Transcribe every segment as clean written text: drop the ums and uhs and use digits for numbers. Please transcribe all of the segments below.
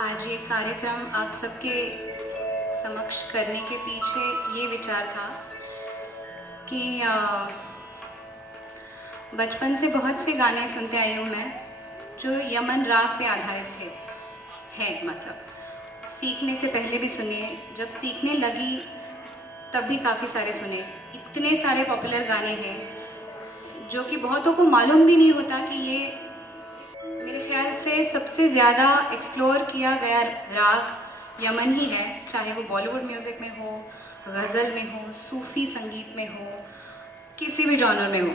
आज ये कार्यक्रम आप सबके समक्ष करने के पीछे ये विचार था कि बचपन से बहुत से गाने सुनते आई हूँ मैं जो यमन राग पे आधारित थे हैं, मतलब सीखने से पहले भी सुने, जब सीखने लगी तब भी काफ़ी सारे सुने। इतने सारे पॉपुलर गाने हैं जो कि बहुतों को मालूम भी नहीं होता कि ये मेरे ख्याल से सबसे ज़्यादा एक्सप्लोर किया गया राग यमन ही है, चाहे वो बॉलीवुड म्यूज़िक में हो, गज़ल में हो, सूफ़ी संगीत में हो, किसी भी जॉनर में हो।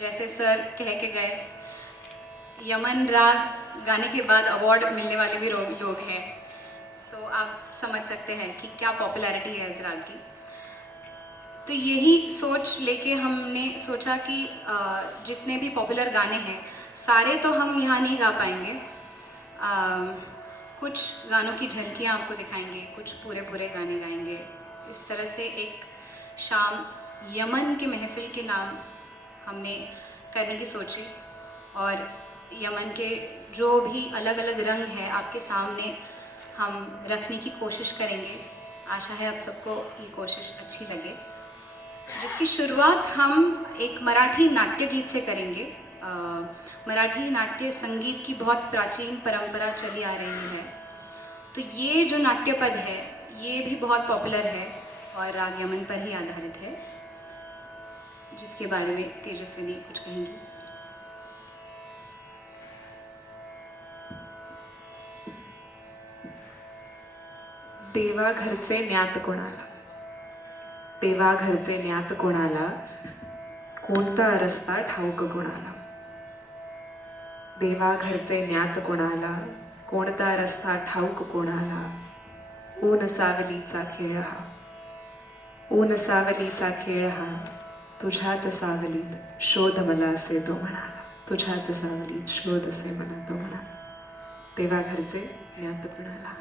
जैसे सर कह के गए, यमन राग गाने के बाद अवार्ड मिलने वाले भी लोग हैं। सो आप समझ सकते हैं कि क्या पॉपुलैरिटी है इस राग की। तो यही सोच लेके हमने सोचा कि जितने भी पॉपुलर गाने हैं सारे तो हम यहाँ नहीं गा पाएंगे, कुछ गानों की झलकियाँ आपको दिखाएंगे, कुछ पूरे पूरे गाने गाएंगे। इस तरह से एक शाम यमन के महफिल के नाम हमने करने की सोची और यमन के जो भी अलग अलग रंग हैं आपके सामने हम रखने की कोशिश करेंगे। आशा है आप सबको ये कोशिश अच्छी लगे, जिसकी शुरुआत हम एक मराठी नाट्य गीत से करेंगे। मराठी नाट्य संगीत की बहुत प्राचीन परंपरा चली आ रही है, तो ये जो नाट्य पद है ये भी बहुत पॉपुलर है और राग यमन पर ही आधारित है, जिसके बारे में तेजस्विनी कुछ कहेंगी। देवा घरचे न्यात कोणाला, देवा घरचे न्यात कोणाला, कोणता रस्ता ठाऊक कोणाला. देवा घरचे न्यात कोणाला, कोणता रस्ता ठाऊक कोणाला. ऊन सावलीचा खेळ हा, ऊन सावलीचा खेळ हा, तुझ्याच सावलीत शोध मला असे तो म्हणाला. तुझ्याच सावलीत शोध असे मला तो म्हणाला. देवा घरचे न्यात कोणाला.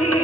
देवा